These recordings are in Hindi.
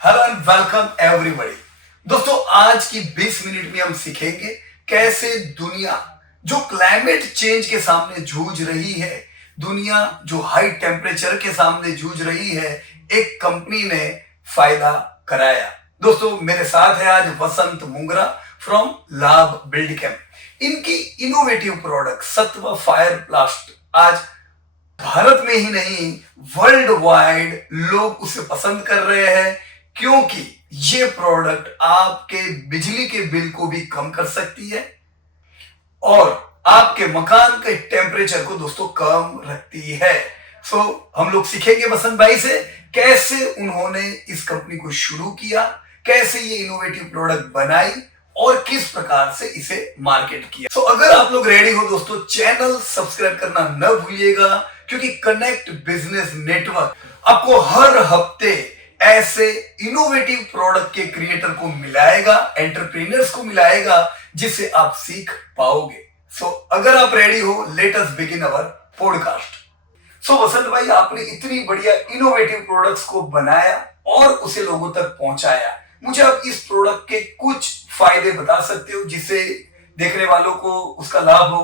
Hello and welcome everybody. दोस्तों आज की 20 मिनट में हम सीखेंगे कैसे दुनिया जो क्लाइमेट चेंज के सामने जूझ रही है, दुनिया जो हाई टेम्परेचर के सामने जूझ रही है, एक कंपनी ने फायदा कराया। दोस्तों मेरे साथ है आज वसंत मुंगरा फ्रॉम लाभ बिल्ड कैम। इनकी इनोवेटिव प्रोडक्ट सत्व फायर ब्लास्ट आज भारत में ही नहीं वर्ल्ड वाइड लोग उसे पसंद कर रहे हैं, क्योंकि ये प्रोडक्ट आपके बिजली के बिल को भी कम कर सकती है और आपके मकान के टेम्परेचर को दोस्तों कम रखती है। सो हम लोग सीखेंगे वसंत भाई से कैसे उन्होंने इस कंपनी को शुरू किया, कैसे ये इनोवेटिव प्रोडक्ट बनाई और किस प्रकार से इसे मार्केट किया। सो अगर आप लोग रेडी हो दोस्तों, चैनल सब्सक्राइब करना न भूलिएगा, क्योंकि कनेक्ट बिजनेस नेटवर्क आपको हर हफ्ते ऐसे इनोवेटिव प्रोडक्ट के क्रिएटर को मिलाएगा, एंटरप्रेन्योर्स को मिलाएगा, जिससे आप सीख पाओगे। सो अगर आप रेडी हो, let us begin our podcast. So Vasant भाई, आपने इतनी बढ़िया इनोवेटिव प्रोडक्ट्स को बनाया और उसे लोगों तक पहुंचाया। मुझे आप इस प्रोडक्ट के कुछ फायदे बता सकते हो जिससे देखने वालों को उसका लाभ हो?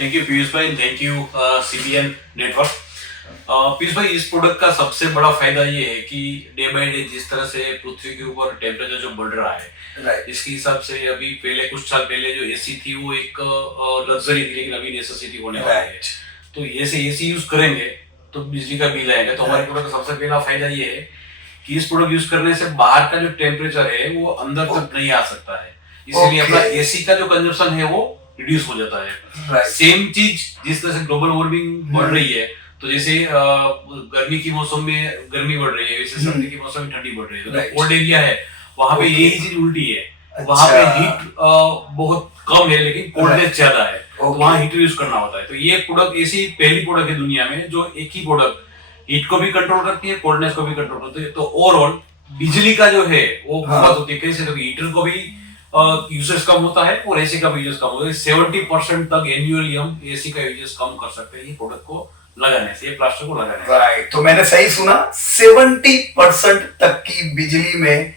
थैंक यू पीयूष भाई, thank you CBN network. Piyush भाई, इस प्रोडक्ट का सबसे बड़ा फायदा ये है कि डे बाय डे जिस तरह से पृथ्वी के ऊपर टेम्परेचर जो बढ़ रहा है, इसके हिसाब से अभी पहले कुछ साल पहले जो एसी थी वो एक लग्जरी थी, लेकिन अभी नेसेसिटी होने वाली है। तो ऐसे एसी यूज करेंगे तो बिजली का बिल आएगा। तो हमारे प्रोडक्ट का सबसे पहला फायदा ये है कि इस प्रोडक्ट यूज करने से बाहर का जो टेम्परेचर है वो अंदर तक नहीं आ सकता है, इसलिए अपना एसी का जो कंजप्शन है वो रिड्यूस हो जाता है। सेम चीज जिस तरह से ग्लोबल वार्मिंग बढ़ रही है, तो जैसे गर्मी की मौसम में गर्मी बढ़ रही है, वैसे सर्दी के मौसम में ठंडी बढ़ रही है। तो कोल्ड एरिया है वहां पे यही चीज उल्टी है। वहां पे हीट बहुत कम है लेकिन कोल्डनेस ज्यादा है, तो वहां हीटर यूज करना होता है। तो ये प्रोडक्ट ऐसी पहली प्रोडक्ट है दुनिया में जो एक ही प्रोडक्ट हीट को भी कंट्रोल करती है, कोल्डनेस को भी कंट्रोल करती है। तो ओवरऑल बिजली का जो है वो बहुत होती है। कैसे? तो हीटर को भी यूजेस कम होता है और एसी का भी यूजेस कम होता है। 70% तक एनुअली हम एसी का यूजेस कम कर सकते हैं ये प्रोडक्ट को लगाने से, ये प्लास्टर को लगाने से। राइट, तो मैंने सही सुना, 70% तक की बिजली में।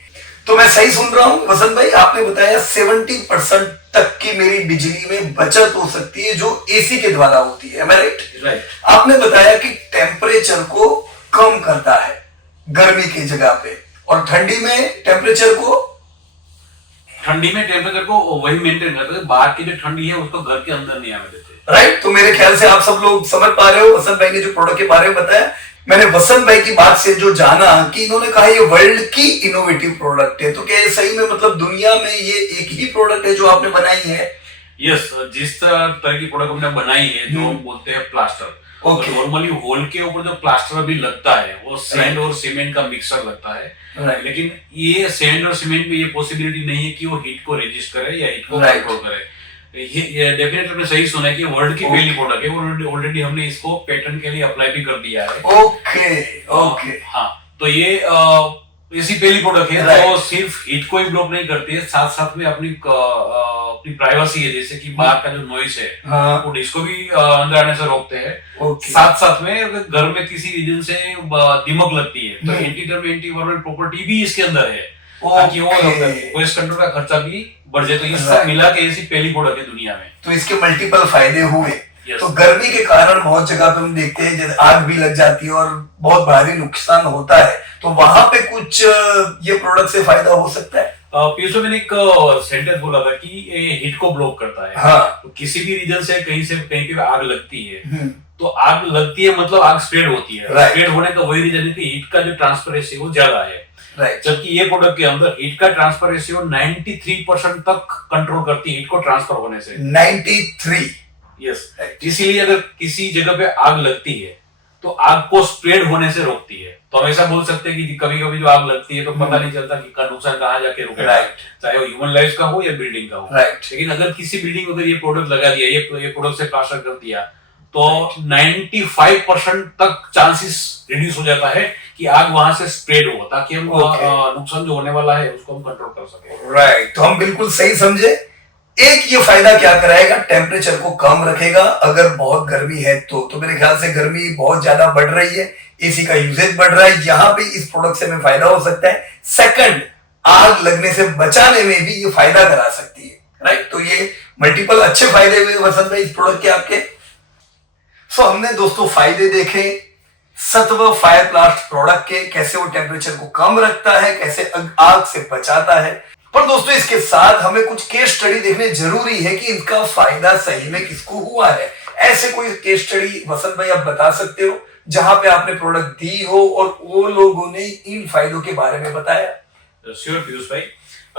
तो मैं सही सुन रहा हूं वसंत भाई? आपने बताया 70% तक की मेरी बिजली में बचत हो सकती है जो एसी के द्वारा होती है, राइट? आपने बताया कि टेम्परेचर को कम करता है गर्मी की जगह पे, और ठंडी में टेम्परेचर को वही मेंटेन करते हैं। बाहर की जो ठंडी है उसको घर के अंदर नहीं आने देते। राइट, तो मेरे ख्याल से आप सब लोग समझ पा रहे हो वसंत भाई ने जो प्रोडक्ट के बारे में बताया। मैंने वसंत भाई की बात से जो जाना कि इन्होंने कहा ये वर्ल्ड की इनोवेटिव प्रोडक्ट है, तो क्या सही में मतलब दुनिया में ये एक ही प्रोडक्ट है जो आपने बनाई है? यस, जिस तरह की प्रोडक्ट हमने बनाई है जो हम बोलते हैं प्लास्टर। नॉर्मली होल के ऊपर जो प्लास्टर अभी लगता है वो सैंड और सीमेंट का मिक्सचर लगता है, लेकिन ये सैंड और सीमेंट में ये पॉसिबिलिटी नहीं है कि वो हीट को रेजिस्ट करे या हीट को कंट्रोल करे। ये डेफिनेटली आपने सही सुना है कि वर्ल्ड की पहली प्रोडक्ट है। ऑलरेडी हमने इसको पेटेंट के लिए अप्लाई भी कर दिया है। ओके। हाँ, तो ये ऐसी पहली प्रोडक्ट है तो सिर्फ हीट को ही ब्लॉक नहीं करती है, साथ साथ में अपनी प्राइवेसी है, जैसे कि बाहर का जो नॉइस है वो इसको भी अंदर आने से रोकते हैं। साथ साथ में अगर घर में किसी रीजन से दीमक लगती है तो anti term anti viral property भी इसके अंदर है, ताकि वो वॉइस कंट्रोल का खर्चा भी बढ़ जाए। तो इस सब मिला के ऐसी पहली प्रोडक्ट है दुनिया में। तो इसके मल्टीपल फायदे हुए। तो गर्मी के कारण बहुत जगह पे हम देखते हैं जैसे आग भी लग जाती है और बहुत भारी नुकसान होता है, तो वहां पे कुछ ये प्रोडक्ट से फायदा हो सकता है? पीयूष, मैंने एक सेंटेंस बोला था कि ये हीट को ब्लॉक करता है। हाँ। तो किसी भी रीजन से कहीं पे आग लगती है तो आग लगती है मतलब आग स्प्रेड होती है। स्प्रेड होने का वही रीजन है कि हीट का जो ट्रांसफर रेशियो वो ज्यादा है। जबकि ये प्रोडक्ट के अंदर हीट का ट्रांसफर रेशियो 93% तक कंट्रोल करती है हीट को ट्रांसफर होने से। 93? यस। इसीलिए अगर किसी जगह पे आग लगती है तो आग को स्प्रेड होने से रोकती है। तो हम ऐसा बोल सकते हैं कि कभी कभी जो आग लगती है तो पता नहीं चलता कि नुकसान कहाँ जाके रुकेगा, चाहे वो ह्यूमन लाइफ का हो या बिल्डिंग का हो। लेकिन अगर किसी बिल्डिंग अगर ये प्रोडक्ट लगा दिया, ये प्रोडक्ट से प्लास्टर कर दिया, तो 95% तक चांसेस रिड्यूस हो जाता है कि आग वहां से स्प्रेड हो, ताकि हम नुकसान जो होने वाला है उसको हम कंट्रोल कर सके। राइट, तो हम बिल्कुल सही समझे। एक ये फायदा क्या कराएगा, टेम्परेचर को कम रखेगा अगर बहुत गर्मी है तो मेरे ख्याल से गर्मी बहुत ज्यादा बढ़ रही है, एसी का यूजेज बढ़ रहा है, यहाँ पे इस प्रोडक्ट से हमें फायदा हो सकता है। सेकंड, आग लगने से बचाने में भी ये फायदा करा सकती है, राइट। तो ये मल्टीपल अच्छे फायदे हुए वसंत भाई इस प्रोडक्ट के आपके। सो हमने दोस्तों फायदे देखे सत्व फायर ब्लास्ट प्रोडक्ट के, कैसे वो टेम्परेचर को कम रखता है, कैसे आग से बचाता है। पर दोस्तों इसके साथ हमें कुछ केस स्टडी देखने जरूरी है कि इनका फायदा सही में किसको हुआ है। ऐसे कोई केस स्टडी वसंत भाई आप बता सकते हो जहां पे आपने प्रोडक्ट दी हो और वो लोगों ने इन फायदों के बारे में बताया? श्योर पीयूष भाई,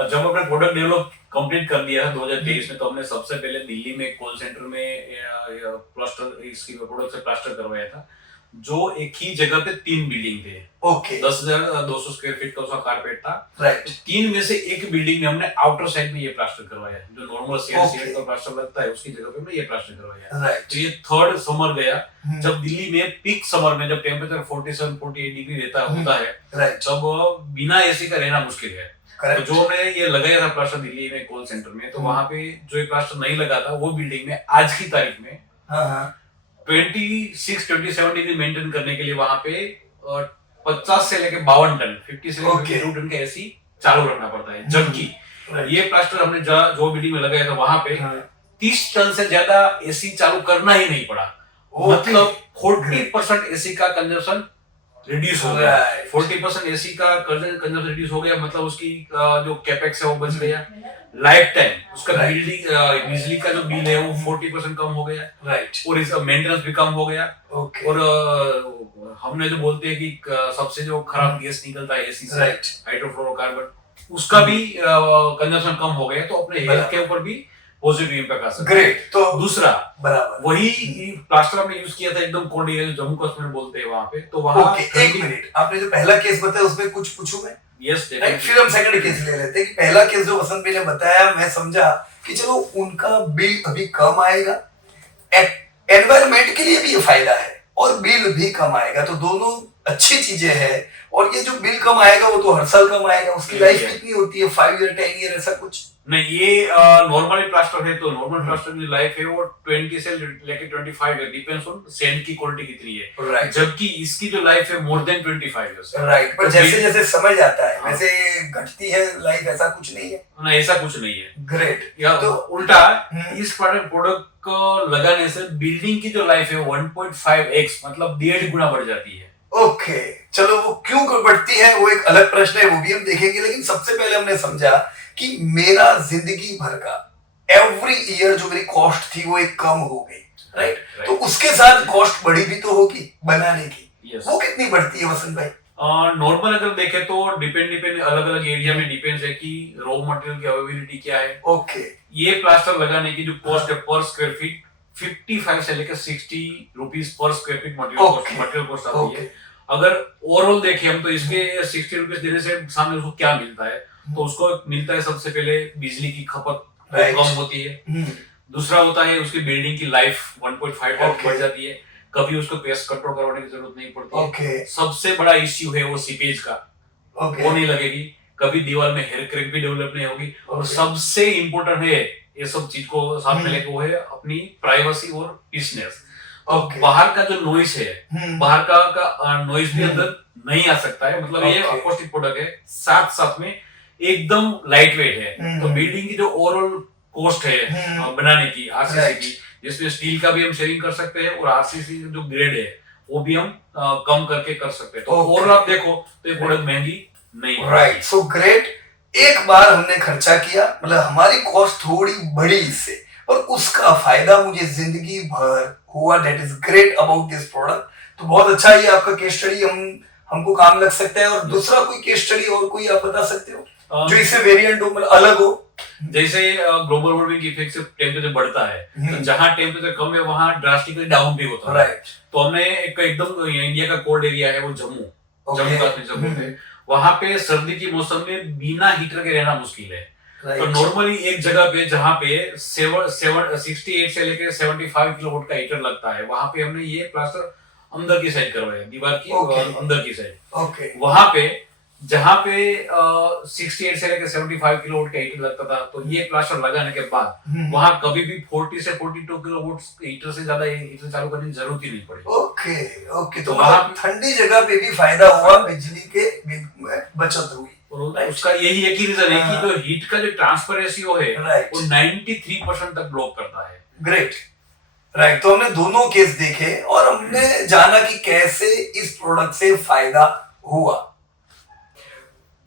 जब हमने प्रोडक्ट डेवलप कंप्लीट कर दिया 2023 में, तो हमने सबसे पहले दिल्ली में कॉल सेंटर में प्लास्टर इसकी प्रोडक्ट से प्लास्टर करवाया था, जो एक ही जगह पे 3 बिल्डिंग थे। ओके। 10,200 स्क्वायर फीट का उसका कारपेट था, राइट। 3 में से एक बिल्डिंग में हमने आउटर साइड में ये प्लास्टर करवाया, जो नॉर्मल सीमेंट का प्लास्टर लगता है उसकी जगह पे हमने ये प्लास्टर करवाया। राइट। तो ये थर्ड समर गया जब दिल्ली में पीक समर में जब टेम्परेचर 47-48 डिग्री रहता होता है, राइट। तब बिना एसी का रहना मुश्किल है। तो जो हमने ये लगाया था प्लास्टर दिल्ली में कॉल सेंटर में, तो वहां पे जो ये प्लास्टर नहीं लगा था वो बिल्डिंग में आज की तारीख में 26-27 डिग्री मेंटेन करने के लिए वहां पे 50 से लेके 52 टन 50 से लेके 52 टन का एसी चालू रखना पड़ता है। जबकि ये प्लास्टर हमने जो बिल्डिंग में लगाया था वहां पे 30 टन से ज्यादा एसी चालू करना ही नहीं पड़ा। मतलब 40% एसी का कंजम्पशन रिड्यूस हो गया। 40% एसी का कंजम्पशन रिड्यूस हो गया, मतलब उसकी जो कैपेक्स है वो बच गया। लाइफ टाइम उसका बिजली का जो बिल है वो 40% कम हो गया, राइट। और इसका मेंटेनेंस भी कम हो गया। और हमने जो बोलते हैं कि सबसे जो खराब गैस निकलता है एसी से, हाइड्रोफ्लोरोकार्बन, उसका भी कंजम्पशन कम हो गया। तो अपने हेल्थ के ऊपर भी पॉजिटिव इंपैक्ट आ सकता है। ग्रेट। तो दूसरा, बराबर वही प्लास्टर हमने यूज किया था एकदम कोल्ड एरिया, जम्मू कश्मीर बोलते हैं वहां पे। तो वहां एक मिनट, आपने जो पहला केस बताया उसमें कुछ पूछूं मैं? यस, फिर हम सेकंड केस ले लेते हैं कि पहला केस जो वसंत भाई ने बताया, मैं समझा कि चलो उनका बिल अभी कम आएगा, एनवायरमेंट के लिए भी ये फायदा है और बिल भी कम आएगा, तो दोनों अच्छी चीजें हैं। और ये जो बिल कम आएगा वो तो हर साल कम आएगा। उसकी लाइफ कितनी होती है? 5 ईयर 10 ईयर ऐसा कुछ नहीं। ये नॉर्मल प्लास्टर है, तो नॉर्मल प्लास्टर की लाइफ है वो 20 से लेके 25 है, डिपेंड्स ऑन सैंड की क्वालिटी कितनी है। राइट। जबकि इसकी जो लाइफ है मोर देन 25 इयर्स। राइट। पर जैसे जैसे समय जाता है वैसे घटती है लाइफ, ऐसा कुछ नहीं है? नहीं, ऐसा कुछ नहीं है। ग्रेट। या तो उल्टा, इस प्रोडक्ट को लगाने से बिल्डिंग की जो लाइफ है 1.5x मतलब 1.5 गुना बढ़ जाती है। ओके, चलो वो क्यों बढ़ती है वो एक अलग प्रश्न है, वो भी हम देखेंगे। लेकिन सबसे पहले हमने समझा कि मेरा जिंदगी भर का एवरी ईयर जो मेरी कॉस्ट थी वो एक कम हो गई, राइट। तो उसके साथ कॉस्ट बढ़ी भी तो होगी बनाने की। वो कितनी बढ़ती है वसंत भाई? नॉर्मल अगर देखें तो डिपेंड अलग अलग एरिया में डिपेंड्स है कि रॉ मटेरियल की अवेलेबिलिटी क्या है। ओके। ये प्लास्टर लगाने की जो कॉस्ट है पर स्क्वायर फीट 55 से लेकर 60 rupees per square feet material cost आती है। अगर ओवरऑल देखें हम, तो इसके 60 रुपीज देने से सामने उसको क्या मिलता है? तो उसको मिलता है सबसे पहले बिजली की खपत कम होती है। दूसरा होता है उसकी बिल्डिंग की लाइफ 1.5 टाइम बढ़ जाती है, कभी उसको पेस्ट कंट्रोल करवाने की जरूरत नहीं पड़ती है। सबसे बड़ा इश्यू है वो सीपेज का, वो नहीं लगेगी। कभी दीवार में हेयर क्रैक भी डेवलप नहीं होगी। और सबसे इम्पोर्टेंट है ये सब चीज को साथ में लेके, वो है अपनी प्राइवेसी और पीसनेस। बाहर का जो नॉइस है, बाहर का नॉइस भी अंदर नहीं आ सकता है। मतलब ये अकॉस्टिक प्रोडक्ट है, साथ साथ में एकदम लाइट वेट है। तो बिल्डिंग की जो ओवरऑल कॉस्ट है बनाने की, आरसीसी की, जिसमें स्टील का भी हम शेयरिंग कर सकते हैं और आरसीसी जो ग्रेड है वो भी हम कम करके कर सकते हैं। तो ओवरऑल आप देखो तो ये प्रोडक्ट महंगी नहीं है। राइट। So great. एक बार हमने खर्चा किया, मतलब हमारी कॉस्ट थोड़ी बढ़ी इससे, और उसका फायदा मुझे जिंदगी भर हुआ। That is great about this product. तो बहुत अच्छा ये आपका केस स्टडी हमको काम लग सकता है। और दूसरा कोई केस स्टडी और कोई आप बता सकते हो जो इससे वेरिएंट हो, मतलब अलग हो? जैसे ग्लोबल वार्मिंग इफेक्ट से टेम्परेचर बढ़ता है, तो जहां टेम्परेचर कम है वहां ड्रास्टिकली डाउन भी होता है। राइट। तो हमने एकदम इंडिया का कोल्ड एरिया है वो जम्मू कश्मीर जम्मू है, वहां पे सर्दी की मौसम में बिना हीटर के रहना मुश्किल है। तो नॉर्मली एक जगह पे जहाँ पे 68 से लेकर 75 किलोवाट का हीटर लगता है, वहां पे हमने ये प्लास्टर अंदर की साइड करवाया, दीवार की अंदर की साइड। वहां पे जहाँ पे 68 से लेकर 75 किलोवाट का हीटर लगता था, तो ये प्लास्टर लगाने के बाद वहां कभी भी 40 से 42 किलोवाट हीटर से ज्यादा हीटर चालू करने की जरूरत ही नहीं पड़ी। ओके ओके, तो तो वहाँ मतलब ठंडी जगह पे भी फायदा हुआ, बिजली के बिल में बचत हुई। और उसका यही एक ही रीजन है कि जो हीट का जो ट्रांसफर रेशियो है Right. वो 93% तक ब्लॉक करता है। Great, right. तो हमने दोनों केस देखे और हमने जाना कि कैसे इस प्रोडक्ट से फायदा हुआ।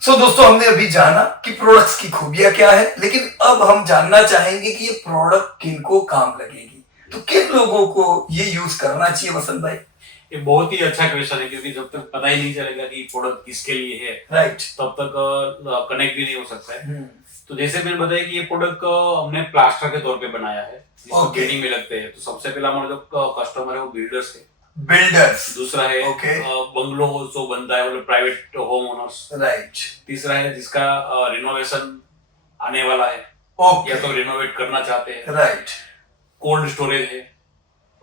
सो दोस्तों, हमने अभी जाना कि प्रोडक्ट्स की खूबियां क्या है, लेकिन अब हम जानना चाहेंगे कि ये प्रोडक्ट किनको काम लगेगी, तो किन लोगों को ये यूज करना चाहिए वसंत भाई? ये बहुत ही अच्छा क्वेश्चन है, क्योंकि जब तक पता ही नहीं चलेगा कि प्रोडक्ट किसके लिए है, राइट, तब तक कनेक्ट भी नहीं हो सकता है। तो जैसे मैंने बताया कि ये प्रोडक्ट हमने प्लास्टर के तौर पे बनाया है, जिसको Okay. बिल्डिंग में लगते हैं। तो सबसे पहला हमारा जो कस्टमर है वो बिल्डर्स है, बिल्डर्स, दूसरा है Okay. बंगलो जो बनता है मतलब प्राइवेट होम ओनर्स, राइट, तीसरा है जिसका रिनोवेशन आने वाला है ओके, या तो रिनोवेट करना चाहते हैं, राइट, कोल्ड स्टोरेज है,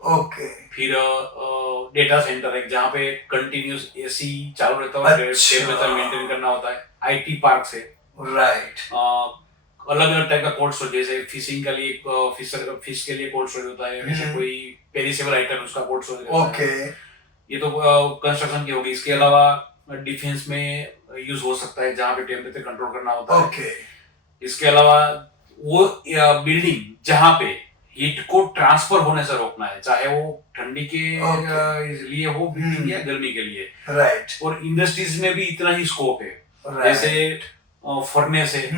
ओके, फिर डेटा सेंटर है जहाँ पे कंटिन्यूस एसी चालू रहता है और अच्छा। टेम्परेचर मेंटेन करना होता है, आईटी पार्क है, राइट, अलग अलग टाइप का कोल्ड स्टोरेज, जैसे फिशिंग के लिए फिश के लिए कोल्ड स्टोरेज होता है, वैसे कोई पेरिसेबल आइटम उसका कोल्ड स्टोरेज होता ओके, है। ये तो कंस्ट्रक्शन की होगी। इसके अलावा डिफेंस में यूज हो सकता है जहाँ पे टेम्परेचर कंट्रोल करना होता है। ओके, इसके अलावा वो बिल्डिंग जहाँ पे हीट को ट्रांसफर होने से रोकना है, चाहे वो ठंडी के लिए हो बिल्डिंग या गर्मी के लिए, राइट, और इंडस्ट्रीज में भी इतना ही स्कोप है। Right. जैसे फर्नेस है,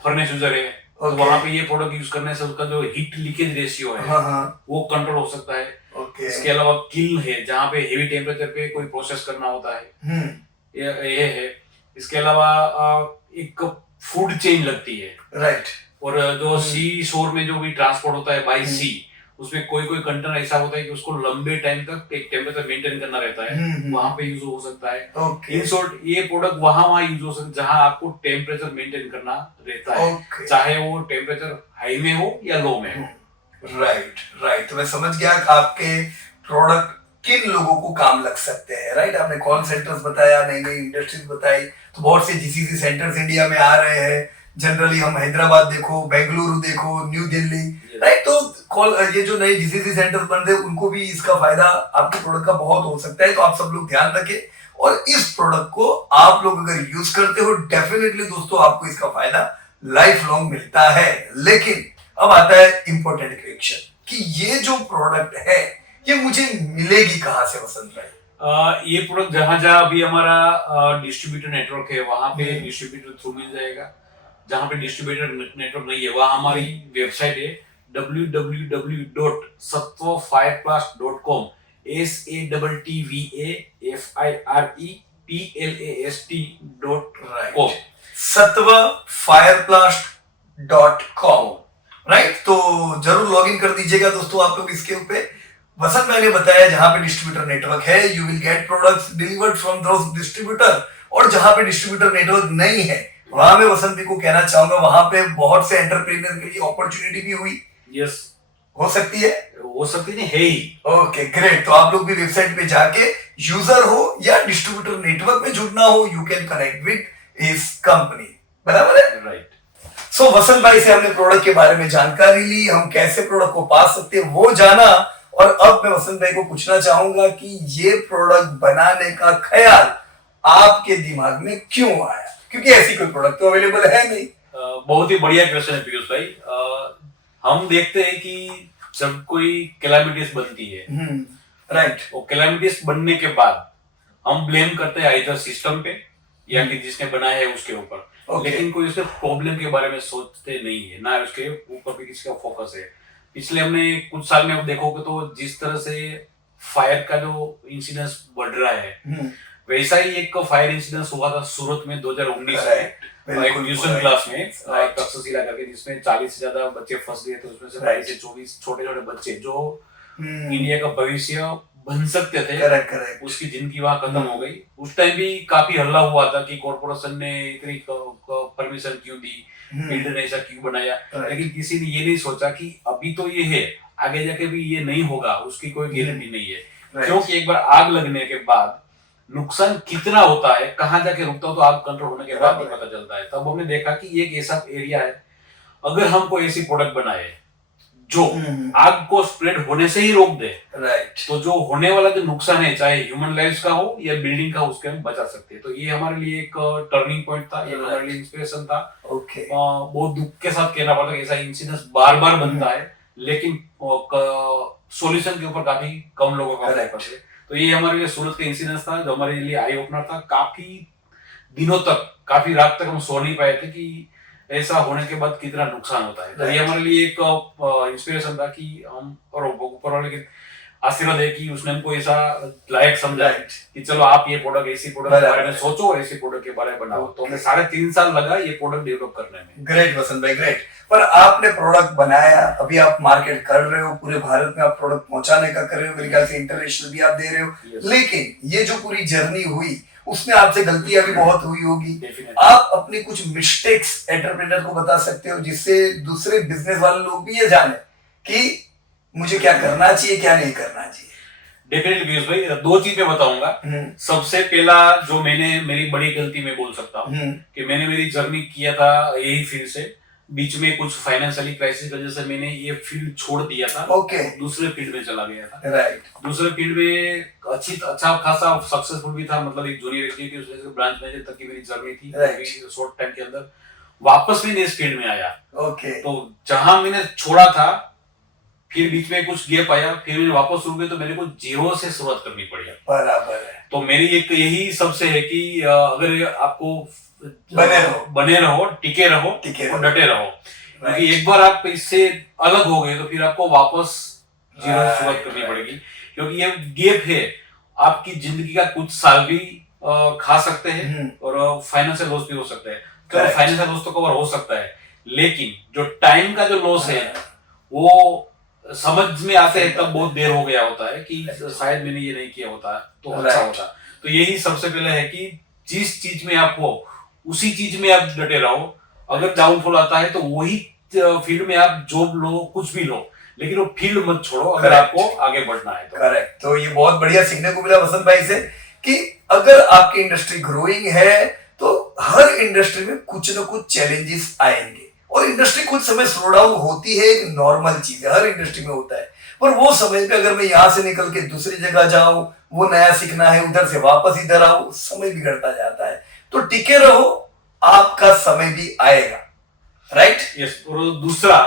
फर्नेस यूजर है, तो वहां पे ये प्रोडक्ट यूज करने से उसका जो हीट लीकेज रेशियो है वो कंट्रोल हो सकता है। ओके, इसके अलावा किल है, जहाँ पे हेवी टेम्परेचर पे कोई प्रोसेस करना होता है, ये है। इसके अलावा एक फूड चेन लगती है, राइट, और जो सी शोर में जो भी ट्रांसपोर्ट होता है बाय सी, उसमें कोई कोई कंटेनर ऐसा होता है कि उसको लंबे टाइम तक एक टेम्परेचर मेंटेन करना रहता है, वहां पे यूज हो सकता है। ओके, इन शॉर्ट ये प्रोडक्ट वहां यूज हो सकता है जहां आपको टेम्परेचर मेंटेन करना रहता है, ओके, चाहे वो टेम्परेचर हाई में हो या लो में हो। Right, right. तो मैं समझ गया कि आपके प्रोडक्ट किन लोगों को काम लग सकते हैं, राइट। आपने कॉल सेंटर्स बताया, नई नई इंडस्ट्रीज बताई, तो बहुत से जीसीसी सेंटर्स इंडिया में आ रहे हैं। जनरली हम हैदराबाद देखो, बेंगलुरु देखो, न्यू दिल्ली, राइट। तो कॉल ये जो नए जीसीसी सेंटर्स बन रहे हैं उनको भी इसका फायदा आपके प्रोडक्ट का बहुत हो सकता है। तो आप सब लोग ध्यान रखें और इस प्रोडक्ट को आप लोग अगर यूज करते हो, डेफिनेटली दोस्तों आपको इसका फायदा लाइफ लॉन्ग मिलता है। लेकिन अब आता है इंपॉर्टेंट क्वेश्चन कि ये जो प्रोडक्ट है ये मुझे मिलेगी कहां से वसंत भाई? ये प्रोडक्ट जहां जहां अभी हमारा डिस्ट्रीब्यूटर नेटवर्क है वहां पे डिस्ट्रीब्यूटर थ्रू मिल जाएगा। जहां पे डिस्ट्रीब्यूटर नेटवर्क नहीं है वहां हमारी वेबसाइट है www.sattvafireplast.com, SATTVAFIREPLAST.com, sattvafireplast.com, राइट। तो जरूर लॉग इन कर दीजिएगा दोस्तों आप लोग इसके ऊपर। वसंत भाई ने बताया जहां पे डिस्ट्रीब्यूटर नेटवर्क है you will get products delivered from those distributor, और जहां पे डिस्ट्रीब्यूटर नेटवर्क नहीं है वहां में वसंत भाई को कहना चाहूंगा वहां पे बहुत से एंटरप्रेन्योर के लिए अपॉर्चुनिटी भी हुई। यस, हो सकती है, हो सकती नहीं है ही। Okay great. तो आप लोग भी वेबसाइट पे जाके यूजर हो या डिस्ट्रीब्यूटर नेटवर्क में जुड़ना हो, यू कैन कनेक्ट विद इस कंपनी, बराबर है, राइट। सो वसंत भाई से हमने प्रोडक्ट के बारे में जानकारी ली, हम कैसे प्रोडक्ट को पा सकते हैं वो जाना, और अब मैं वसंत भाई को पूछना चाहूंगा कि ये प्रोडक्ट बनाने का ख्याल आपके दिमाग में क्यों आया, क्योंकि ऐसी कोई प्रोडक्ट तो अवेलेबल है नहीं। बहुत ही बढ़िया क्वेश्चन है पीयूष भाई। हम देखते हैं कि जब कोई कैलामिटीज बनती है, राइट, और कैलामिटीज बनने के बाद हम ब्लेम करते हैं आइदर सिस्टम पे या कि जिसने बनाया है उसके ऊपर, लेकिन कोई उसके प्रॉब्लम के बारे में सोचते नहीं है, ना उसके ऊपर भी किसी का फोकस है। पिछले हमने कुछ साल में आप देखोगे तो जिस तरह से फायर का जो इंसिडेंस बढ़ रहा है, वैसा ही एक फायर इंसिडेंस हुआ था सूरत में 2019 में, एक ट्यूशन क्लास में तक्षशिला करके, जिसमें 40 से ज्यादा बच्चे फंस गए थे। उसमें से 22 से 24 छोटे छोटे बच्चे जो इंडिया का भविष्य बन सकते थे, करेक्ट, उसकी जिंदगी वहां खत्म हो गई। उस टाइम भी काफी हल्ला हुआ था कि कॉर्पोरेशन ने इतनी परमिशन क्यों दी, बिल्डर ने ऐसा क्यों बनाया, लेकिन किसी ने ये नहीं सोचा कि अभी तो ये है, आगे जाके भी ये नहीं होगा, उसकी कोई गारंटी नहीं है। क्योंकि एक बार आग लगने के बाद नुकसान कितना होता है, कहाँ जाके रुकता हो, तो आग कंट्रोल होने के बाद ही बराबर। पता चलता है। तब हमने देखा कि ये एक ऐसा एरिया है, अगर हम कोई ऐसी प्रोडक्ट बनाए जो आग को स्प्रेड होने से ही रोक दे, राइट। तो जो होने वाला जो नुकसान है, चाहे ह्यूमन लाइफ का हो या बिल्डिंग का हो, उसके हम बचा सकते हैं। तो ये हमारे लिए एक टर्निंग पॉइंट था, ये हमारे लिए इंस्पिरेशन था। ओके। बहुत दुख के साथ कहना पड़ता है कि ऐसा इंसिडेंस बार बार बनता है, लेकिन सॉल्यूशन के ऊपर काफी कम लोगों का Correct. फोकस है। तो ये हमारे लिए सूरत का इंसिडेंस था, जो हमारे लिए आई ओपनर था। काफी दिनों तक, काफी रात तक हम सो नहीं पाए थे कि ऐसा होने के बाद कितना नुकसान होता है। तो ये Right. हमारे लिए एक इंस्पिरेशन था कि हम, और ऊपर वाले के आशीर्वाद है कि उसने हमको ऐसा लायक समझा Right. कि चलो आप ये प्रोडक्ट, ऐसी प्रोडक्ट के बराबर। बारे में सोचो और ऐसी प्रोडक्ट के बारे में बनाओ। तो हमें Okay. 3.5 साल लगा ये प्रोडक्ट डेवलप करने में। ग्रेट वसंत भाई, ग्रेट। पर आपने प्रोडक्ट बनाया, अभी आप मार्केट कर रहे हो, पूरे भारत में आप प्रोडक्ट पहुंचाने का कर रहे हो, मेरे ख्याल से इंटरनेशनल भी आप दे रहे हो। Yes. लेकिन ये जो पूरी जर्नी हुई, उसमें आपसे गलतियां भी बहुत हुई होगी। Definitely. आप अपनी कुछ मिस्टेक्स एंटरप्रेन्योर को बता सकते हो, जिससे दूसरे बिजनेस वाले लोग भी ये जाने कि मुझे क्या करना चाहिए, क्या नहीं करना चाहिए। डेफिनेटली पीयूष भाई, 2 चीजें बताऊंगा। सबसे पहला जो मैंने, मेरी बड़ी गलती मैं बोल सकता हूँ कि मैंने मेरी जर्नी किया था यही फील्ड से, बीच में कुछ फाइनेंशियली क्राइसिस की वजह से मैंने ये फील्ड छोड़ दिया था। ओके। दूसरे फील्ड में चला गया था। राइट। दूसरे फील्ड में अच्छा खासा सक्सेसफुल भी था, मतलब एक जूनियर एग्जीक्यूटिव ब्रांच मैनेजर तक की मेरी जर्नी थी। Right. शॉर्ट टाइम के अंदर वापस मैंने इस फील्ड में आया। ओके। तो जहां मैंने छोड़ा था, फिर बीच में कुछ गैप आया, फिर मैंने वापस शुरू किया, तो मेरे को जीरो से शुरुआत करनी पड़ी। बराबर है। तो मेरी एक यही सबसे है कि अगर आपको बने रहो, टिके रहो और डटे रहो, क्योंकि एक बार आप इससे अलग हो गए तो फिर आपको वापस जीरो से शुरुआत करनी पड़ेगी। क्योंकि ये गैप है, आपकी जिंदगी का कुछ साल भी खा सकते हैं और फाइनेंशियल लॉस भी हो सकता है। तो फाइनेंशियल लॉस तो कवर हो सकता है, लेकिन जो टाइम का जो लॉस है वो समझ में आते हैं तब बहुत देर हो गया होता है कि शायद मैंने ये नहीं किया होता तो अच्छा होता। तो यही सबसे पहले है कि जिस चीज में आप हो उसी चीज में आप डटे रहो। अगर डाउनफॉल आता है तो वही फील्ड में आप जॉब लो, कुछ भी लो, लेकिन वो फील्ड मत छोड़ो अगर आपको आगे बढ़ना है तो। करेक्ट। तो ये बहुत बढ़िया सीखने को मिला वसंत भाई से कि अगर आपकी इंडस्ट्री ग्रोइंग है तो हर इंडस्ट्री में कुछ ना कुछ चैलेंजेस आएंगे, और इंडस्ट्री कुछ समय स्लो डाउन होती है, एक नॉर्मल चीज है, हर इंडस्ट्री में होता है। पर वो समय पे अगर मैं यहाँ से निकल के दूसरी जगह जाऊं, वो नया सीखना है, उधर से वापस इधर आऊं, समय बिगड़ता जाता है। तो टिके रहो, आपका समय भी आएगा। राइट। यस। और दूसरा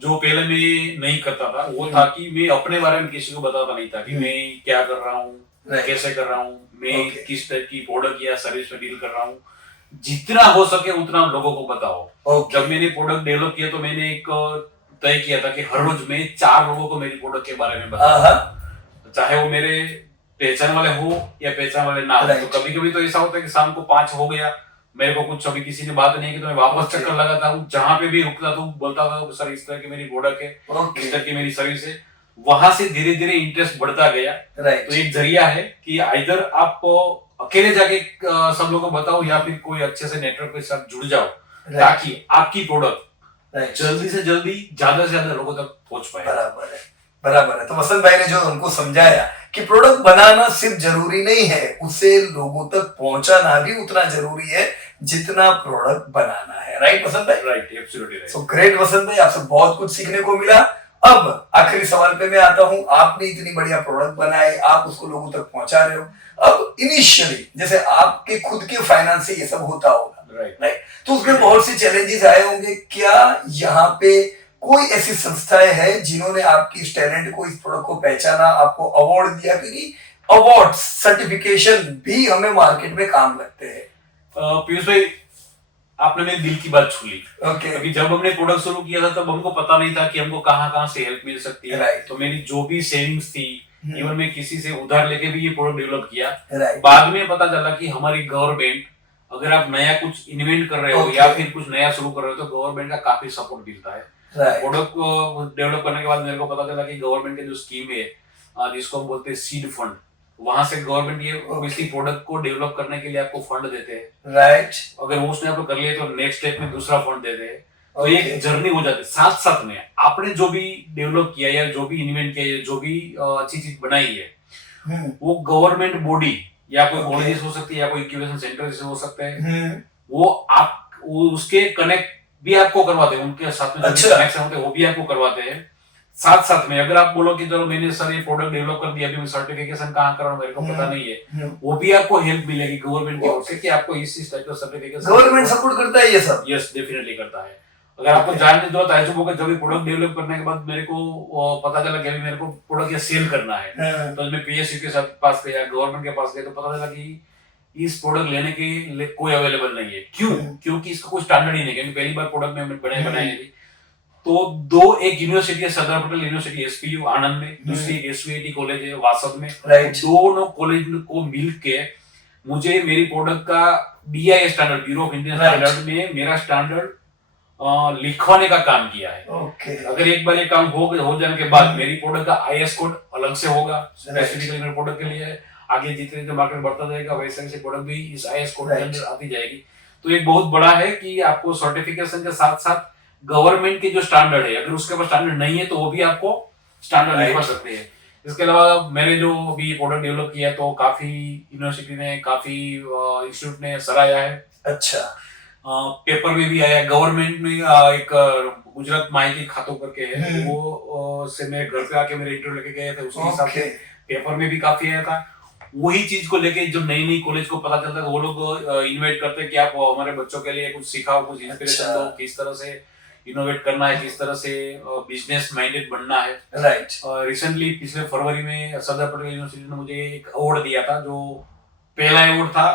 जो पहले मैं नहीं करता था वो था कि मैं अपने बारे में किसी को बताता नहीं था कि मैं क्या कर रहा हूँ, कैसे कर रहा हूँ, मैं किस टाइप की प्रोडक्ट या सर्विस में डील कर रहा हूँ। जितना हो सके उतना लोगों को बताओ। जब मैंने प्रोडक्ट डेवलप किया तो मैंने एक तय किया था कि हर रोज मैं 4 लोगों को मेरी प्रोडक्ट के बारे में बताऊं, चाहे वो मेरे पहचान वाले हो या पहचान वाले ना हो। तो कभी कभी तो ऐसा होता है कि शाम को 5 हो गया, मेरे को कुछ अभी किसी ने बात नहीं की, तो मैं वापस चक्कर लगाता हूँ, जहां पे भी रुकता था बोलता था सर इस तरह की मेरी प्रोडक्ट है, इस तरह की मेरी सर्विस है। वहां से धीरे धीरे इंटरेस्ट बढ़ता गया। तो एक जरिया है कि इधर आप अकेले जाके सब लोगों को बताओ या फिर कोई अच्छे से नेटवर्क के साथ जुड़ जाओ, ताकि आपकी प्रोडक्ट जल्दी से जल्दी ज्यादा से ज्यादा लोगों तक पहुंच पाए। बराबर है, बराबर है। तो वसंत भाई ने जो हमको समझाया कि प्रोडक्ट बनाना सिर्फ जरूरी नहीं है, उसे लोगों तक पहुंचाना भी उतना जरूरी है जितना प्रोडक्ट बनाना है। राइट वसंत भाई? Right, absolutely right. So great Vasant भाई, आपसे बहुत कुछ सीखने को मिला। अब आखिरी सवाल पे मैं आता हूं। आपने इतनी बढ़िया प्रोडक्ट बनाए, आप उसको लोगों तक पहुंचा रहे हो। अब इनिशियली जैसे आपके खुद के फाइनेंस से ये सब होता होगा, राइट? तो उसमें बहुत से चैलेंजेस आए होंगे। क्या यहाँ पे कोई ऐसी संस्थाएं हैं जिन्होंने आपकी इस टैलेंट को, इस प्रोडक्ट को पहचाना, आपको अवार्ड दिया? क्योंकि अवार्ड, सर्टिफिकेशन भी हमें मार्केट में काम लगते हैं। पीयूष भाई, आपने मेरे दिल की बात छू ली। क्योंकि जब हमने प्रोडक्ट शुरू किया था तब हमको पता नहीं था कि हमको कहाँ कहाँ से हेल्प मिल सकती है। तो मेरी जो भी सेविंग्स थी, इवन मैं किसी से उधार लेके भी ये प्रोडक्ट डेवलप किया। बाद में पता चला कि हमारी गवर्नमेंट, अगर आप नया कुछ इन्वेंट कर रहे हो या फिर कुछ नया शुरू कर रहे हो तो गवर्नमेंट का काफी सपोर्ट मिलता है। प्रोडक्ट को डेवलप करने के बाद मेरे को पता चला कि गवर्नमेंट की जो स्कीम है जिसको हम बोलते हैं सीड फंड, वहां से गवर्नमेंट ये किसी प्रोडक्ट को डेवलप करने के लिए आपको फंड देते हैं। राइट। अगर वो उसने आपको कर लिया तो नेक्स्ट स्टेप में दूसरा फंड देते हैं। तो एक जर्नी हो जाती है। साथ साथ में आपने जो भी डेवलप किया या जो भी इन्वेंट किया या जो भी अच्छी चीज बनाई है, वो गवर्नमेंट बॉडी या कोई Okay. कॉलेजेस हो सकती है, या कोई इंक्यूबेशन सेंटर हो सकते हैं, हम्म, वो उसके कनेक्ट भी आपको करवाते हैं, उनके साथ में जो अच्छा। कनेक्शन होते हैं वो भी आपको करवाते हैं। साथ साथ में अगर आप बोलो कि चलो मैंने सर ये प्रोडक्ट डेवलप कर दिया, अभी मैं सर्टिफिकेशन कहाँ कराऊं मेरे को पता नहीं है, वो भी आपको हेल्प मिलेगी गवर्नमेंट की ओर से कि आपको इस टाइप का सर्टिफिकेशन गवर्नमेंट सपोर्ट करता है ये सब? यस डेफिनेटली करता है। अगर आपको जानने की जरूरत है जो जब प्रोडक्ट डेवलप करने के बाद मेरे को पता चला कि अभी मेरे को प्रोडक्ट ये सेल करना है, हाँ। तो मैं पीएसयू के साथ पास गया, गवर्नमेंट के पास गया, तो पता चला कि इस प्रोडक्ट लेने के लिए कोई अवेलेबल नहीं है। क्यों? क्योंकि इसका कोई स्टैंडर्ड ही नहीं है, क्योंकि पहली बार प्रोडक्ट में बनाई थी। तो एक यूनिवर्सिटी है, सरदार पटेल यूनिवर्सिटी एसपीयू आनंद में, दूसरी एक एसवीआईटी कॉलेज है वासद में, दोनों कॉलेज को मिलके मुझे मेरी प्रोडक्ट का BI standard, bureau of Indian standard में मेरा स्टैंडर्ड लिखवाने का काम किया है। अगर एक बार ये काम हो जाने के बाद मेरी प्रोडक्ट का आईएस कोड अलग से होगा, स्पेसिफिकली मेरे प्रोडक्ट के लिए। आगे जितने जितने मार्केट बढ़ता जाएगा वैसे वैसे प्रोडक्ट भी इस आईएस कोड के अंदर आती जाएगी। तो एक बहुत बड़ा है कि आपको सर्टिफिकेशन के साथ साथ गवर्नमेंट के जो स्टैंडर्ड है, अगर उसके पास स्टैंडर्ड नहीं है तो वो भी आपको स्टैंडर्ड लिखवा सकते हैं। इसके अलावा मैंने जो अभी प्रोडक्ट डेवलप किया तो काफी यूनिवर्सिटी ने, काफी इंस्टीट्यूट ने सराहा है। अच्छा। पेपर में भी आया, गवर्नमेंट में एक गुजरात माहिती खातों करके है, वो से मेरे घर पे आके मेरे इंटरव्यू लेके गए थे, उसके हिसाब से पेपर में भी काफी आया था। वही चीज को लेके जब नई नई कॉलेज को पता चलता है तो वो लोग इन्वाइट करते हैं कि आप हमारे बच्चों के लिए कुछ सिखाओ, कुछ इंस्पिरेशन दो, किस तरह से इनोवेट करना है, किस तरह से बिजनेस माइंडेड बनना है। राइट। रिसेंटली पिछले फरवरी में सरदार पटेल यूनिवर्सिटी ने मुझे एक अवार्ड दिया था, जो पहला अवार्ड था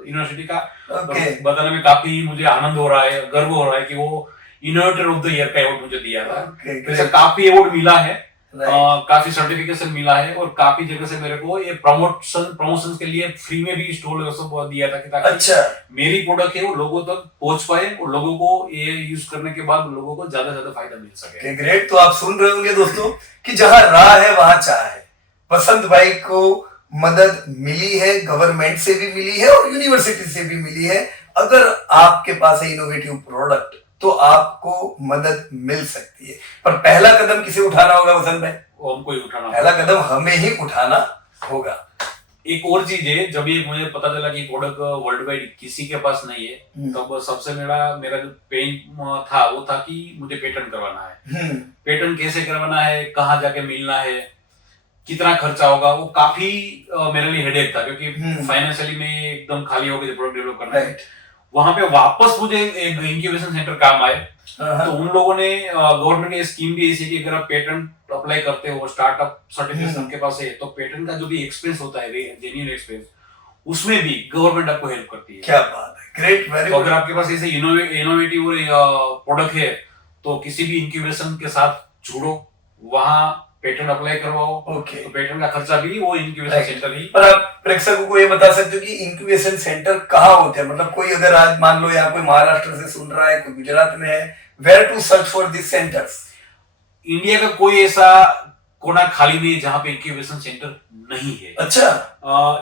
यूनिवर्सिटी का। तो बताने में काफी मुझे आनंद हो रहा है, गर्व हो रहा है कि वो इनोवेटर ऑफ द ईयर का अवार्ड मुझे दिया था। तो काफी अवार्ड मिला है, काफी सर्टिफिकेशन मिला है, और काफी जगह से मेरे को ये प्रमोशन के लिए फ्री में भी स्टॉल सब दिया था कि ताकि मेरी प्रोडक्ट है वो लोगों तक पहुंच पाए और लोगों को ये यूज करने के बाद लोगों को ज्यादा ज्यादा फायदा मिल सके। ग्रेट। तो आप सुन रहे होंगे दोस्तों कि जहां राह है वहां चाह है। वसंत भाई को मदद मिली है, गवर्नमेंट से भी मिली है और यूनिवर्सिटी से भी मिली है। अगर आपके पास है इनोवेटिव प्रोडक्ट तो आपको मदद मिल सकती है, पर पहला कदम किसे उठाना होगा वसंत भाई? वो हमको ही उठाना, पहला कदम हमें ही उठाना होगा। एक और चीज है, जब ये मुझे पता चला कि प्रोडक्ट वर्ल्ड वाइड किसी के पास नहीं है, तब सबसे मेरा जो पेन था वो था कि मुझे पेटेंट करवाना है। पेटेंट कैसे करवाना है, कहाँ जाके मिलना है, कितना खर्चा होगा, वो काफी मेरे लिए हेडेक था, क्योंकि फाइनेंशियली मैं एकदम खाली हो गया प्रोडक्ट डेवलप करना है। वहां पे वापस मुझे एक इंक्यूबेशन सेंटर काम आए, तो उन लोगों ने गवर्नमेंट ने स्कीम भी ऐसी कि अगर आप पेटेंट अप्लाई करते हो, स्टार्टअप सर्टिफिकेशन के पास है, तो पेटेंट का जो भी एक्सपेंस होता है, जेन्युइन एक्सपेंस, उसमें भी गवर्नमेंट आपको हेल्प करती है। क्या बात है, ग्रेट, वेरी गुड। अगर आपके पास ऐसे इनोवेटिव प्रोडक्ट है तो किसी भी इंक्यूबेशन के साथ जुड़ो, वहां पेटेंट अप्लाई करवाओ। तो पेटेंट का खर्चा भी वो इंक्यूबेशन सेंटर ही। पर आप प्रेक्षकों को ये बता सकते हो कि इंक्यूबेशन सेंटर कहाँ होते हैं? मतलब कोई अगर आज मान लो या कोई महाराष्ट्र से सुन रहा है, कोई गुजरात में है, where to search for this centers? India का कोई ऐसा कोना खाली नहीं जहां पे इंक्यूबेशन सेंटर नहीं है। अच्छा।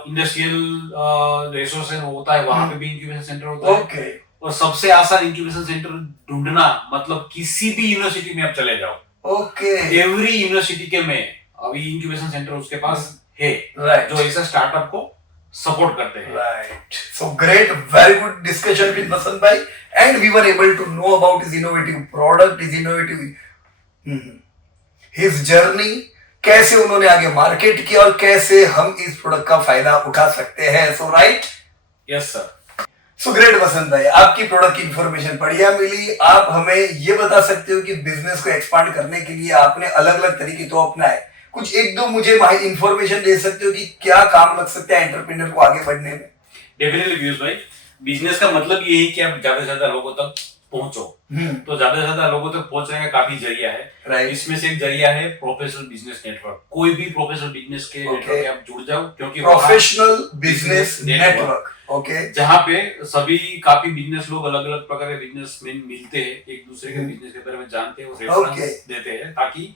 इंडस्ट्रियल रिसोर्स होता है, वहां पे भी इंक्यूबेशन सेंटर होता है। और सबसे आसान इंक्यूबेशन सेंटर ढूंढना, मतलब किसी भी यूनिवर्सिटी में आप चले जाओ, एवरी यूनिवर्सिटी के में अभी इंक्यूबेशन सेंटर उसके पास है, जो ऐसा स्टार्टअप को सपोर्ट करते हैं। Right. So great, very good discussion with Vasant भाई, and we were able to know about his innovative product, his innovative his journey, कैसे उन्होंने आगे मार्केट किया और कैसे हम इस प्रोडक्ट का फायदा उठा सकते हैं। So right, yes sir. So great Vasant भाई, आपकी प्रोडक्ट की इंफॉर्मेशन बढ़िया मिली। आप हमें ये बता सकते हो कि बिजनेस को एक्सपांड करने के लिए आपने अलग अलग तरीके तो अपनाए, कुछ एक दो मुझे इंफॉर्मेशन दे सकते हो कि क्या काम लग सकता है एंटरप्रेन्योर को आगे बढ़ने में? डेफिनेटली पीयूष भाई, बिजनेस का मतलब ये है कि आप ज्यादा से ज्यादा लोगों तक पहुंचो। तो ज्यादा से ज्यादा लोगों तक पहुंचने का काफी जरिया है। इसमें से एक जरिया है प्रोफेशनल बिजनेस नेटवर्क। कोई भी प्रोफेशनल बिजनेस के नेटवर्क में आप जुड़ जाओ, क्योंकि प्रोफेशनल बिजनेस नेटवर्क, जहाँ पे सभी काफी बिजनेस लोग, अलग अलग प्रकार के बिजनेसमैन मिलते हैं, एक दूसरे के बिजनेस के बारे में जानते हैं और रेफरेंस देते हैं, ताकि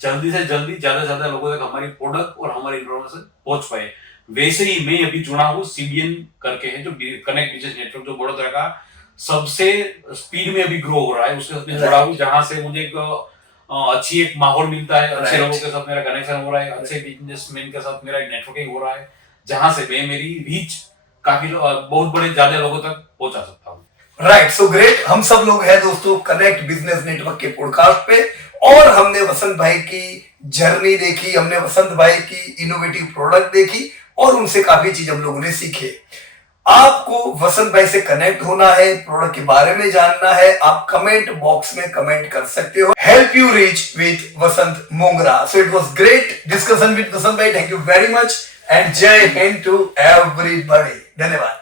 जल्दी से जल्दी ज्यादा से ज्यादा लोगों तक हमारी प्रोडक्ट और हमारी इन्फॉर्मेशन पहुंच पाए। वैसे ही मैं अभी जुड़ा हूँ सीबीएन करके है, जो कनेक्ट बिजनेस नेटवर्क, जो बड़ोदरा का सबसे स्पीड में अभी ग्रो हो रहा है, उसके साथ जुड़ा हूँ, जहां से मुझे एक अच्छी एक माहौल मिलता है, अच्छे लोगों के साथ मेरा कनेक्शन हो रहा है, अच्छे बिजनेसमैन के साथ मेरा एक नेटवर्किंग हो रहा है, जहां से मैं मेरी रीच बहुत बड़े ज्यादा लोगों तक पहुंचा सकता हूँ। Right, so great. हम सब लोग हैं दोस्तों कनेक्ट बिजनेस नेटवर्क के पॉडकास्ट पे, और हमने वसंत भाई की जर्नी देखी, हमने वसंत भाई की इनोवेटिव प्रोडक्ट देखी, और उनसे काफी चीज हम लोगों ने सीखे। आपको वसंत भाई से कनेक्ट होना है, प्रोडक्ट के बारे में जानना है, आप कमेंट बॉक्स में कमेंट कर सकते हो। Help you reach with Vasant Mongra. So it was great discussion with Vasant भाई। Thank you very much and जय हिंद टू एवरीबॉडी। धन्यवाद।